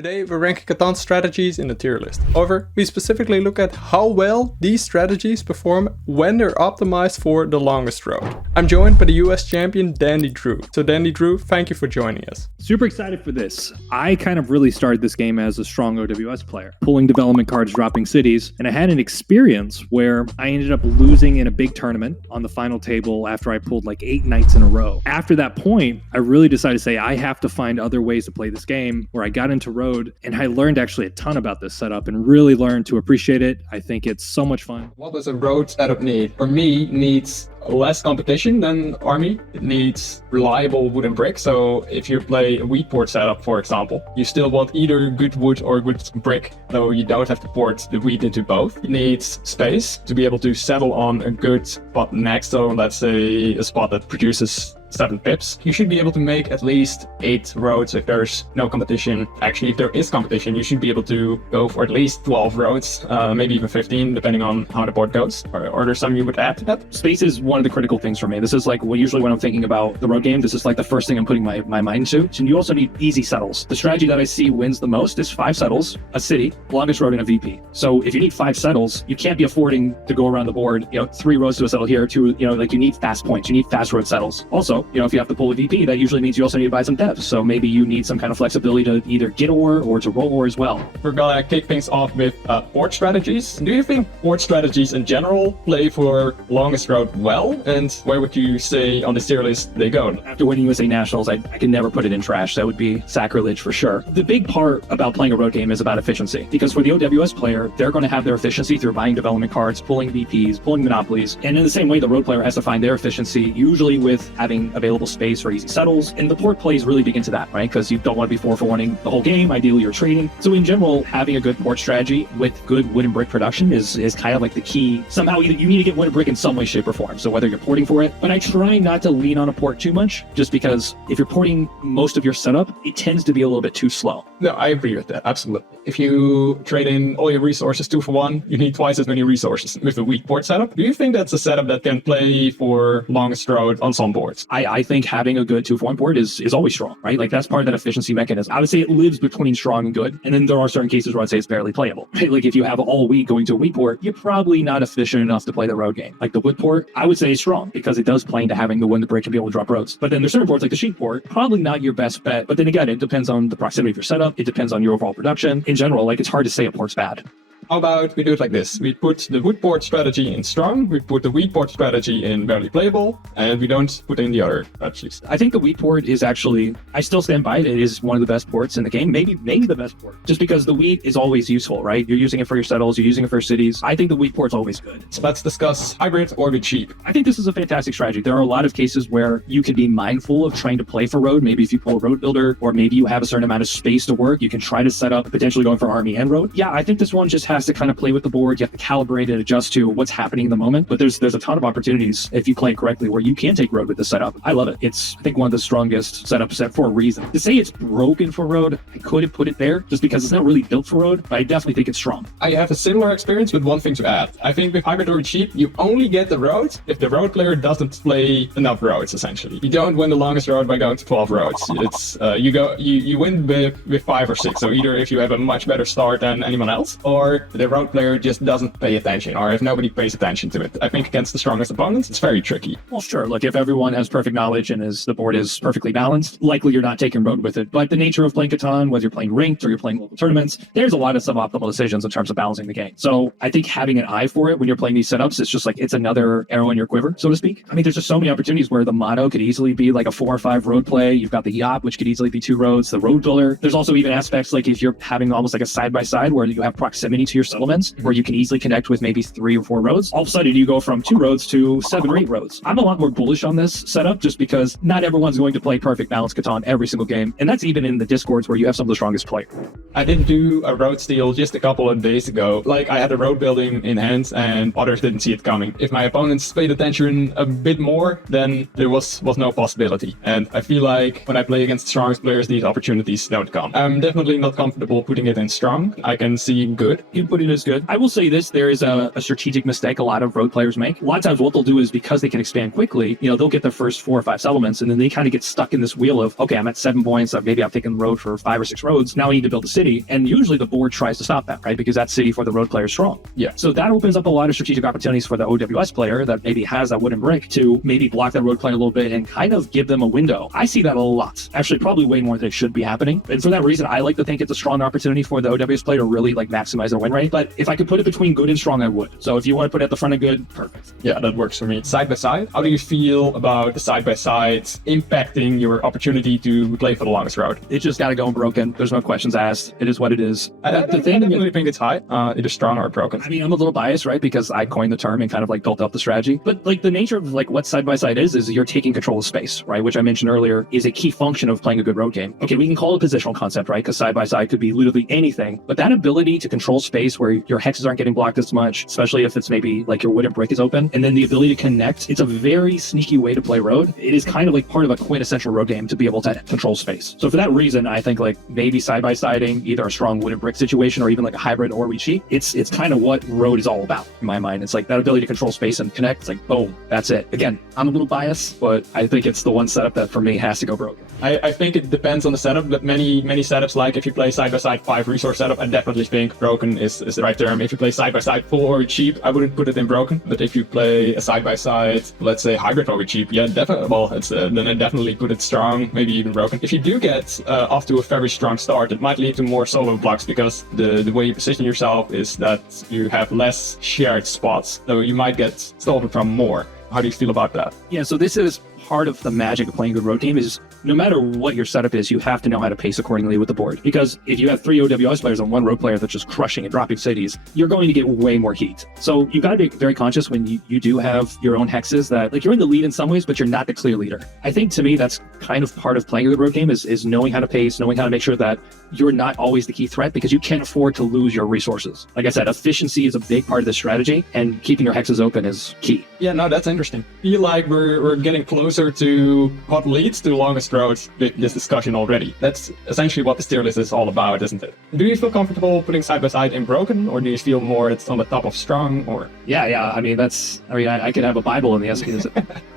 Today we're ranking Catan strategies in the tier list. However, we specifically look at how well these strategies perform when they're optimized for the longest road. I'm joined by the US champion DandyDrew. So DandyDrew, thank you for joining us. Super excited for this. I kind of really started this game as a strong OWS player, pulling development cards, dropping cities, and I had an experience where I ended up losing in a big tournament on the final table after I pulled like 8 nights in a row. After that point, I really decided to say I have to find other ways to play this game, where I got into road and I learned actually a ton about this setup and really learned to appreciate it. I think it's so much fun. What does a road setup need? For me, it needs less competition than army. It needs reliable wood and brick. So if you play a wheat port setup, for example, you still want either good wood or good brick, though you don't have to port the wheat into both. It needs space to be able to settle on a good spot next. So let's say a spot that produces 7 pips. You should be able to make at least 8 roads if there's no competition. Actually, if there is competition, you should be able to go for at least 12 roads, maybe even 15, depending on how the board goes. Or there's something you would add to that? Space is one of the critical things for me. This is like usually when I'm thinking about the road game, this is like the first thing I'm putting my mind to. And you also need easy settles. The strategy that I see wins the most is 5 settles, a city, longest road, and a VP. So if you need 5 settles, you can't be affording to go around the board, 3 roads to a settle here, 2, like you need fast points, you need fast road settles. Also, if you have to pull a VP, that usually means you also need to buy some devs. So maybe you need some kind of flexibility to either get ore or to roll ore as well. We're gonna kick things off with port strategies. Do you think port strategies in general play for longest road well? And where would you say on the tier list they go? After winning USA Nationals, I can never put it in trash. That would be sacrilege for sure. The big part about playing a road game is about efficiency. Because for the OWS player, they're going to have their efficiency through buying development cards, pulling VPs, pulling monopolies. And in the same way, the road player has to find their efficiency, usually with having available space for easy settles. And the port plays really big into that, right? Because you don't want to be 4-for-1ing the whole game. Ideally, you're trading. So in general, having a good port strategy with good wood and brick production is kind of like the key. Somehow you need to get wood and brick in some way, shape, or form. So whether you're porting for it, but I try not to lean on a port too much, just because if you're porting most of your setup, it tends to be a little bit too slow. No, I agree with that. Absolutely. If you trade in all your resources 2-for-1, you need twice as many resources with a weak port setup. Do you think that's a setup that can play for longest road on some boards? I think having a good 2-for-1 port is always strong, right? Like that's part of that efficiency mechanism. I would say it lives between strong and good. And then there are certain cases where I'd say it's barely playable, right? Like if you have all wheat going to a wheat port, you're probably not efficient enough to play the road game. Like the wood port, I would say is strong because it does play into having the wood and the brick and be able to drop roads. But then there's certain ports like the sheet port, probably not your best bet. But then again, it depends on the proximity of your setup. It depends on your overall production. In general, like it's hard to say a port's bad. How about we do it like this? We put the wood port strategy in strong, we put the wheat port strategy in barely playable, and we don't put in the other strategies. I think the wheat port is actually, I still stand by it. It is one of the best ports in the game, maybe the best port. Just because the wheat is always useful, right? You're using it for your settles, you're using it for cities. I think the wheat port's always good. So let's discuss hybrid or with cheap. I think this is a fantastic strategy. There are a lot of cases where you can be mindful of trying to play for road. Maybe if you pull a road builder, or maybe you have a certain amount of space to work, you can try to set up potentially going for army and road. Yeah, I think this one just has to kind of play with the board. You have to calibrate and adjust to what's happening in the moment. But there's a ton of opportunities if you play it correctly where you can take road with this setup. I love it. It's, I think, one of the strongest setups set for a reason. To say it's broken for road, I couldn't put it there just because it's not really built for road, but I definitely think it's strong. I have a similar experience with one thing to add. I think with hybrid or cheap, you only get the road if the road player doesn't play enough roads, essentially. You don't win the longest road by going to 12 roads. It's you win with 5 or 6. So either if you have a much better start than anyone else, or the road player just doesn't pay attention, or if nobody pays attention to it. I think against the strongest opponents, it's very tricky. Well, sure. Look, if everyone has perfect knowledge and the board is perfectly balanced, likely you're not taking road with it. But the nature of playing Catan, whether you're playing ranked or you're playing local tournaments, there's a lot of suboptimal decisions in terms of balancing the game. So I think having an eye for it when you're playing these setups, it's just like it's another arrow in your quiver, so to speak. I mean, there's just so many opportunities where the mono could easily be like a 4 or 5 road play. You've got the yacht, which could easily be 2 roads, the road builder. There's also even aspects like if you're having almost like a side-by-side where you have proximity to your settlements, where you can easily connect with maybe 3 or 4 roads. All of a sudden you go from 2 roads to 7 or 8 roads. I'm a lot more bullish on this setup just because not everyone's going to play perfect balanced Catan every single game. And that's even in the discords where you have some of the strongest players. I did do a road steal just a couple of days ago. Like I had a road building in hand and others didn't see it coming. If my opponents paid attention a bit more, then there was no possibility. And I feel like when I play against the strongest players, these opportunities don't come. I'm definitely not comfortable putting it in strong. I can see good. you'd put it as good. I will say this, there is a strategic mistake a lot of road players make. A lot of times what they'll do is because they can expand quickly, they'll get their first 4 or 5 settlements, and then they kind of get stuck in this wheel of, okay, I'm at 7 points, maybe I've taken the road for 5 or 6 roads, now I need to build a city. And usually the board tries to stop that, right? Because that city for the road player is strong. Yeah. So that opens up a lot of strategic opportunities for the OWS player that maybe has that wooden brick to maybe block that road player a little bit and kind of give them a window. I see that a lot. Actually, probably way more than it should be happening. And for that reason, I like to think it's a strong opportunity for the OWS player to really maximize their win rate. But if I could put it between good and strong, I would. So if you want to put it at the front of good, perfect. Yeah, that works for me. Side by side, how do you feel about the side by sides impacting your opportunity to play for the longest road? It just got to go broken. There's no questions asked. It is what it is. I definitely think it's high. Either strong or broken. I mean, I'm a little biased, right? Because I coined the term and kind of built up the strategy. But the nature of what side by side is you're taking control of space, right? Which I mentioned earlier is a key function of playing a good road game. Okay, we can call it a positional concept, right? Because side by side could be literally anything. But that ability to control space where your hexes aren't getting blocked as much, especially if it's maybe your wooden brick is open, and then the ability to connect, it's a very sneaky way to play road. It is kind of part of a quintessential road game to be able to control space. So for that reason, I think maybe side by siding, either a strong wooden brick situation or even a hybrid or we cheat, it's kind of what road is all about in my mind. It's that ability to control space and connect. It's boom, that's it. Again, I'm a little biased, but I think it's the one setup that for me has to go broken. I think it depends on the setup, but many setups, if you play side by side 5 resource setup, I definitely think broken is the right term. If you play side by side 4 cheap, I wouldn't put it in broken. But if you play a side by side, let's say hybrid or cheap, yeah, definitely. Well, then I definitely put it strong, maybe even broken. If you do get off to a very strong start, it might lead to more solo blocks because the way you position yourself is that you have less shared spots, so you might get stolen from more. How do you feel about that? Yeah, so this is part of the magic of playing a good road game is no matter what your setup is, you have to know how to pace accordingly with the board. Because if you have 3 OWS players and 1 road player that's just crushing and dropping cities, you're going to get way more heat. So you've got to be very conscious when you do have your own hexes that you're in the lead in some ways, but you're not the clear leader. I think to me, that's kind of part of playing a good road game is knowing how to pace, knowing how to make sure that you're not always the key threat because you can't afford to lose your resources. Like I said, efficiency is a big part of the strategy and keeping your hexes open is key. Yeah, no, that's interesting. I feel like we're getting closer to what leads to the longest roads with this discussion already. That's essentially what the tier list is all about, isn't it? Do you feel comfortable putting side by side in broken, or do you feel more it's on the top of strong, or? Yeah. I mean, I could have a Bible in the SQ.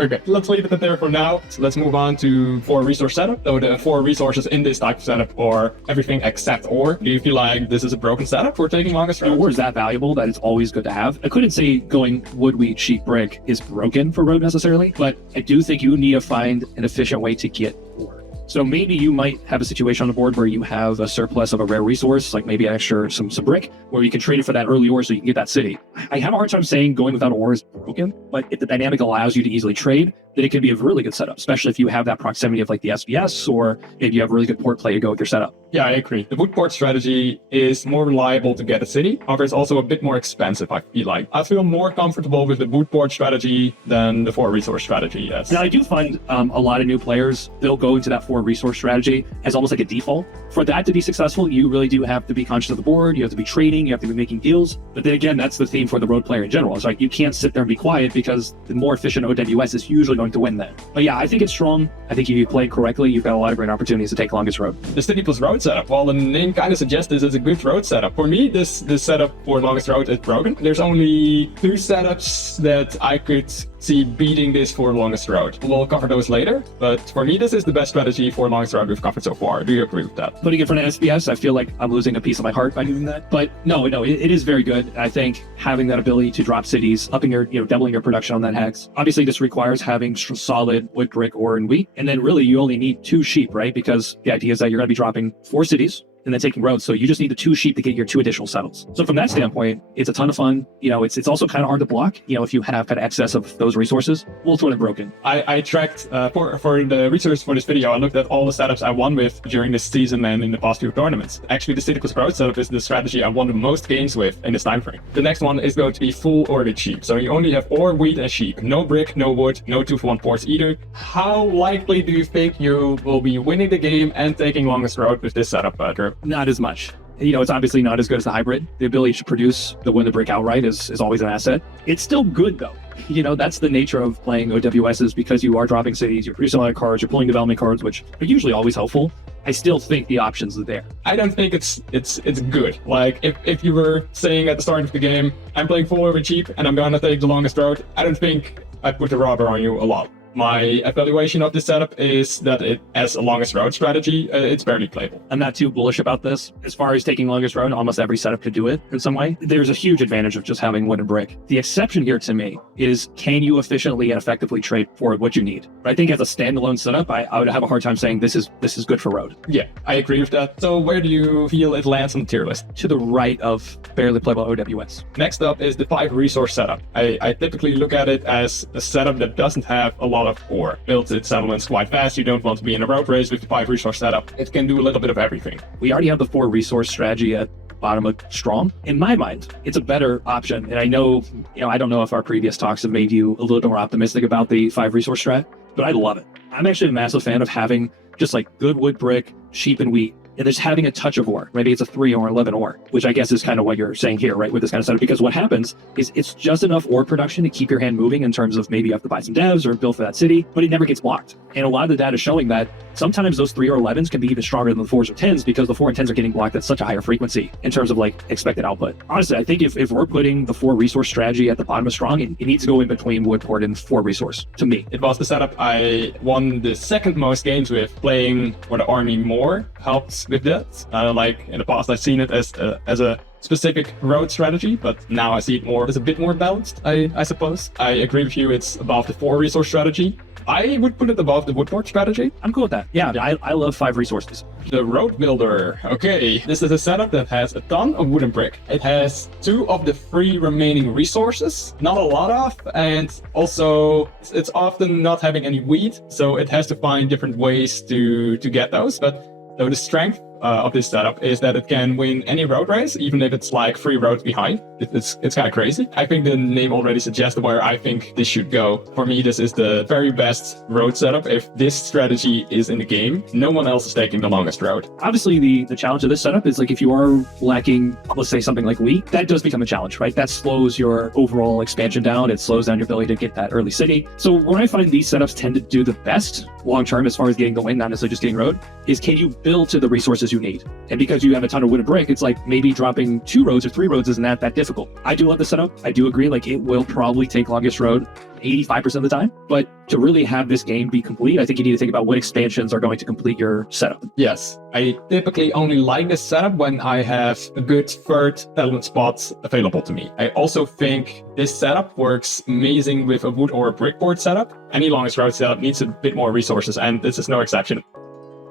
Okay, let's leave it there for now. So let's move on to 4 resource setup. So the 4 resources in this type of setup are everything except ore. Do you feel like this is a broken setup for taking longest roads? Ore is that valuable that it's always good to have. I couldn't say going wood, wheat, sheep, brick is broken for road necessarily, but I do think you need to find an efficient way to get ore. So maybe you might have a situation on the board where you have a surplus of a rare resource, like maybe an extra some brick, where you can trade it for that early ore so you can get that city. I have a hard time saying going without ore is broken, but if the dynamic allows you to easily trade, then it can be a really good setup, especially if you have that proximity of the SBS, or maybe you have really good port play to go with your setup. Yeah, I agree. The wood port strategy is more reliable to get a city. However, it's also a bit more expensive, I feel like. I feel more comfortable with the wood port strategy than the 4 resource strategy, yes. Now, I do find a lot of new players, they'll go into that 4 resource strategy as almost like a default. For that to be successful, you really do have to be conscious of the board, you have to be trading, you have to be making deals. But then again, that's the theme for the road player in general. It's you can't sit there and be quiet because the more efficient OWS is usually going to win that. But yeah, I think it's strong. I think if you play correctly, you've got a lot of great opportunities to take longest road. The city plus road setup, well, the name kind of suggests this is a good road setup. For me, this setup for longest road is broken. There's only 2 setups that I could see beating this for longest road. We'll cover those later, but for me, this is the best strategy for longest road we've covered so far. Do you agree with that? Putting it for an SBS, I feel like I'm losing a piece of my heart by doing that. But no, it is very good. I think having that ability to drop cities, upping your, doubling your production on that hex. Obviously, this requires having solid wood, brick, ore, and wheat. And then really, you only need 2 sheep, right? Because the idea is that you're going to be dropping 4 cities and then taking roads. So you just need the 2 sheep to get your 2 additional settles. So from that standpoint, it's a ton of fun. It's also kind of hard to block, if you have kind of excess of those resources. We'll throw it broken. I tracked for the research for this video, I looked at all the setups I won with during this season and in the past few tournaments. Actually, the City plus road setup is the strategy I won the most games with in this time frame. The next one is going to be full ore with sheep. So you only have ore, wheat, and sheep. No brick, no wood, no 2-for-1 ports either. How likely do you think you will be winning the game and taking longest road with this setup, Drew? Not as much. It's obviously not as good as the hybrid. The ability to produce the win the brick outright is always an asset. It's still good though. That's the nature of playing OWSs because you are dropping cities, you're producing a lot of cards, you're pulling development cards, which are usually always helpful. I still think the options are there. I don't think it's good. Like if you were saying at the start of the game, I'm playing full over cheap and I'm gonna take the longest road, I don't think I'd put the rubber on you a lot. My evaluation of this setup is that it, as a longest road strategy, it's barely playable. I'm not too bullish about this. As far as taking longest road, almost every setup could do it in some way. There's a huge advantage of just having wood and brick. The exception here to me is, can you efficiently and effectively trade for what you need? But I think as a standalone setup, I would have a hard time saying this is good for road. Yeah, I agree with that. So where do you feel it lands on the tier list? To the right of barely playable OWS. Next up is the 5 resource setup. I typically look at it as a setup that doesn't have a lot of ore. Builds its settlements quite fast. You don't want to be in a road race with the 5 resource setup. It can do a little bit of everything. We already have the 4 resource strategy at bottom of strong. In my mind, it's a better option. And I know, I don't know if our previous talks have made you a little bit more optimistic about the 5 resource strat, but I love it. I'm actually a massive fan of having just like good wood, brick, sheep, and wheat, and just having a touch of ore. Maybe it's a 3 or 11 ore, which I guess is kind of what you're saying here, right, with this kind of setup, because what happens is it's just enough ore production to keep your hand moving in terms of maybe you have to buy some devs or build for that city, but it never gets blocked. And a lot of the data is showing that sometimes those 3 or 11s can be even stronger than the 4s or 10s because the 4 and 10s are getting blocked at such a higher frequency in terms of like expected output. Honestly, I think if we're putting the 4 resource strategy at the bottom of strong, it needs to go in between wood, port, and 4 resource, to me. It was the setup I won the second most games with. Playing for the army more helps with that. Like in the past, I've seen it as a specific road strategy, but now I see it more as a bit more balanced, I suppose. I agree with you, it's above the 4 resource strategy. I would put it above the woodport strategy. I'm cool with that. Yeah, I love 5 resources. The road builder. Okay, this is a setup that has a ton of wood and brick. It has 2 of the 3 remaining resources, not a lot of, and also it's often not having any wheat, so it has to find different ways to get those. But so the strength of this setup is that it can win any road race, even if it's like 3 roads behind. It's kind of crazy. I think the name already suggests where I think this should go. For me, this is the very best road setup. If this strategy is in the game, no one else is taking the longest road. Obviously, the challenge of this setup is like if you are lacking, let's say something like wheat, that does become a challenge, right? That slows your overall expansion down. It slows down your ability to get that early city. So where I find these setups tend to do the best long term as far as getting the win, not necessarily just getting road, is can you build to the resources you need? And because you have a ton of wood and brick, it's like maybe dropping 2 roads or 3 roads isn't that difficult. I do love this setup. I do agree, like it will probably take longest road 85% of the time, but to really have this game be complete, I think you need to think about what expansions are going to complete your setup. Yes, I typically only like this setup when I have a good third settlement spot available to me. I also think this setup works amazing with a wood or a brick board setup. Any longest road setup needs a bit more resources, and this is no exception.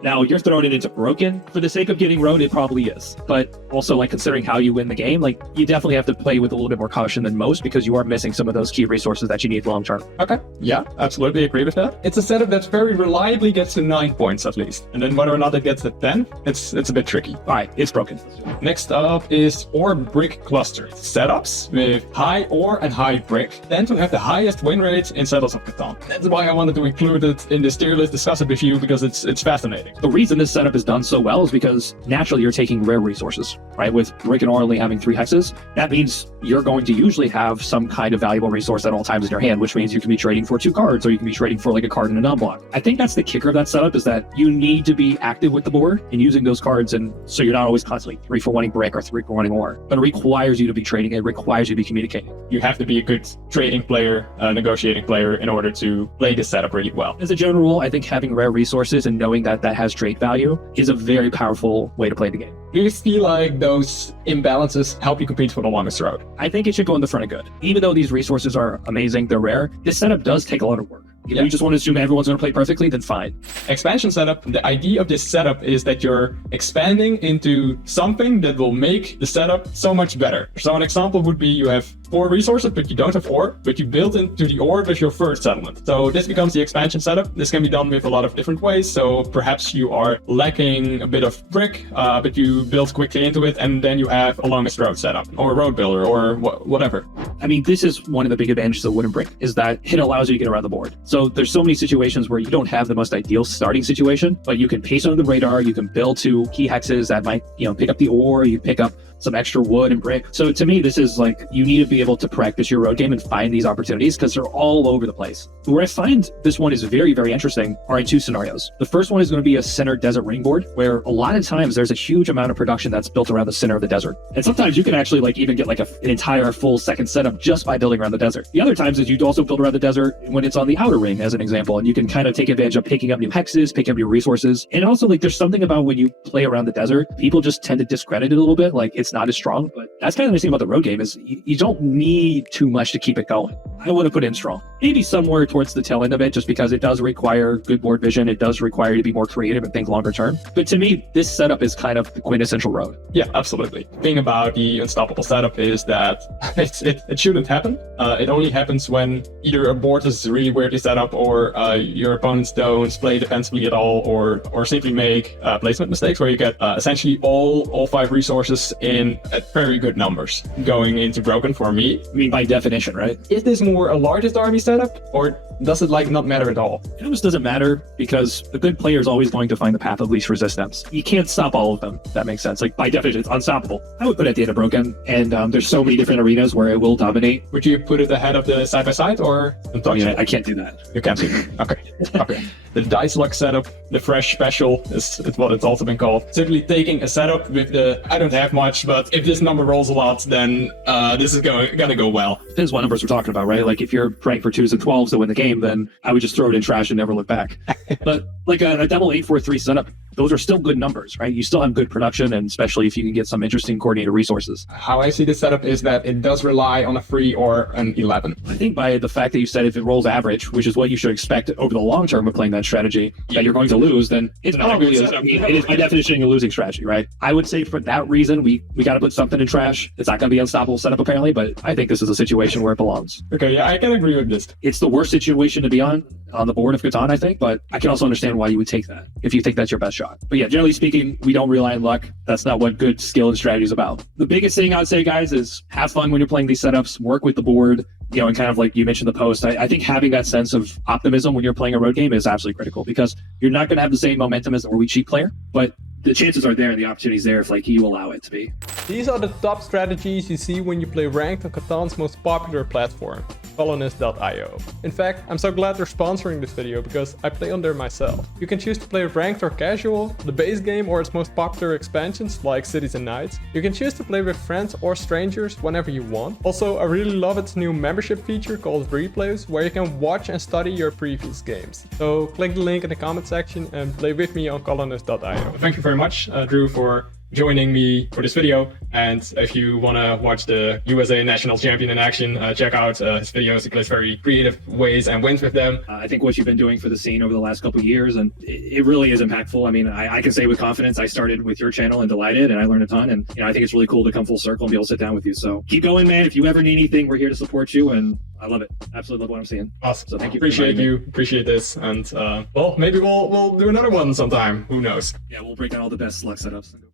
Now, you're throwing it into broken. For the sake of getting road, it probably is. But also, like, considering how you win the game, like, you definitely have to play with a little bit more caution than most because you are missing some of those key resources that you need long term. Okay, yeah, absolutely agree with that. It's a setup that very reliably gets to 9 points at least. And then whether or not it gets to 10, it's a bit tricky. All right, it's broken. Next up is ore brick cluster. Setups with high ore and high brick tend to have the highest win rates in Settlers of Catan. That's why I wanted to include it in this tier list, discuss it with you, because it's fascinating. The reason this setup is done so well is because naturally you're taking rare resources, right? With brick and ore only having 3 hexes, that means you're going to usually have some kind of valuable resource at all times in your hand, which means you can be trading for 2 cards, or you can be trading for like a card in a non-block. I think that's the kicker of that setup, is that you need to be active with the board and using those cards, and so you're not always constantly 3 for 1 brick or 3 for 1 ore, but it requires you to be trading, it requires you to be communicating. You have to be a good trading player, negotiating player in order to play this setup really well. As a general rule, I think having rare resources and knowing that that has trade value is a very powerful way to play the game. Do you feel like those imbalances help you compete for the longest road? I think it should go in the front of good. Even though these resources are amazing, they're rare, this setup does take a lot of work. If you just want to assume everyone's going to play perfectly, then fine. Expansion setup, the idea of this setup is that you're expanding into something that will make the setup so much better. So an example would be you have 4 resources, but you don't have ore, but you build into the ore with your first settlement. So this becomes the expansion setup. This can be done with a lot of different ways. So perhaps you are lacking a bit of brick, but you build quickly into it, and then you have a longest road setup, or a road builder, or whatever. I mean, this is one of the big advantages of wood and brick, is that it allows you to get around the board. So there's so many situations where you don't have the most ideal starting situation, but you can pace under the radar, you can build 2 key hexes that might, pick up the ore, you pick up some extra wood and brick. So to me, this is like, you need to be able to practice your road game and find these opportunities because they're all over the place. Where I find this one is very, very interesting are in two scenarios. The first one is going to be a center desert ring board, where a lot of times there's a huge amount of production that's built around the center of the desert. And sometimes you can actually like even get like an entire full second setup just by building around the desert. The other times is you also build around the desert when it's on the outer ring, as an example, and you can kind of take advantage of picking up new hexes, picking up new resources. And also like there's something about when you play around the desert, people just tend to discredit it a little bit, like it's not as strong. But that's kind of the nice thing about the road game is you don't need too much to keep it going. I want to put in strong, maybe somewhere towards the tail end of it, just because it does require good board vision. It does require you to be more creative and think longer term. But to me, this setup is kind of the quintessential road. Yeah, absolutely. The thing about the unstoppable setup is that it shouldn't happen. It only happens when either a board is really weirdly set up, or your opponents don't play defensively at all, or simply make placement mistakes where you get essentially all 5 resources in at very good numbers going into broken for me. I mean, by definition, right? Is this more a largest army setup, or does it like not matter at all? It almost doesn't matter because the good player is always going to find the path of least resistance. You can't stop all of them. That makes sense. Like by definition, it's unstoppable. I would put it at the end of broken, and there's so many different arenas where it will dominate. Would you put it ahead of the side by side, or? I can't do that. You can't do that. Okay. The dice luck setup, the fresh special is what it's also been called. Simply taking a setup with the I don't have much, but if this number rolls a lot, then this is gonna go well. Depends what numbers we're talking about, right? Like if you're praying for 2s and 12s to win the game, then I would just throw it in trash and never look back. But like a double 8-4-3 setup, those are still good numbers, right? You still have good production, and especially if you can get some interesting coordinated resources. How I see this setup is that it does rely on a 3 or an 11. I think by the fact that you said if it rolls average, which is what you should expect over the long term of playing that strategy, that you're going to lose, then it's probably it is by definition a losing strategy, right? I would say for that reason, we got to put something in trash. It's not going to be an unstoppable setup apparently, but I think this is a situation where it belongs. Okay, yeah, I can agree with this. It's the worst situation to be on the board of Catan, I think, but I can also understand why you would take that if you think that's your best shot. But yeah, generally speaking, we don't rely on luck. That's not what good skill and strategy is about. The biggest thing I'd say, guys, is have fun when you're playing these setups, work with the board, and kind of like you mentioned the post, I think having that sense of optimism when you're playing a road game is absolutely critical, because you're not going to have the same momentum as a really cheap player, but the chances are there and the opportunity's there if like you allow it to be. These are the top strategies you see when you play ranked on Catan's most popular platform, finalist.io. In fact, I'm so glad they're sponsoring this video because I play on there myself. You can choose to play ranked or casual, the base game or its most popular expansions like Cities and Knights. You can choose to play with friends or strangers whenever you want. Also, I really love its new membership feature called Replays, where you can watch and study your previous games. So click the link in the comment section and play with me on finalist.io. Thank you very much, Drew, for joining me for this video. And if you want to watch the USA National Champion in action, check out his videos. He plays very creative ways and wins with them. I think what you've been doing for the scene over the last couple of years, and it really is impactful. I mean, I can say with confidence, I started with your channel and delighted, and I learned a ton. And I think it's really cool to come full circle and be able to sit down with you. So keep going, man. If you ever need anything, we're here to support you, and I love it. Absolutely love what I'm seeing. Awesome. So thank you. Appreciate this. And well, maybe we'll do another one sometime. Who knows? Yeah, we'll break down all the best luck setups.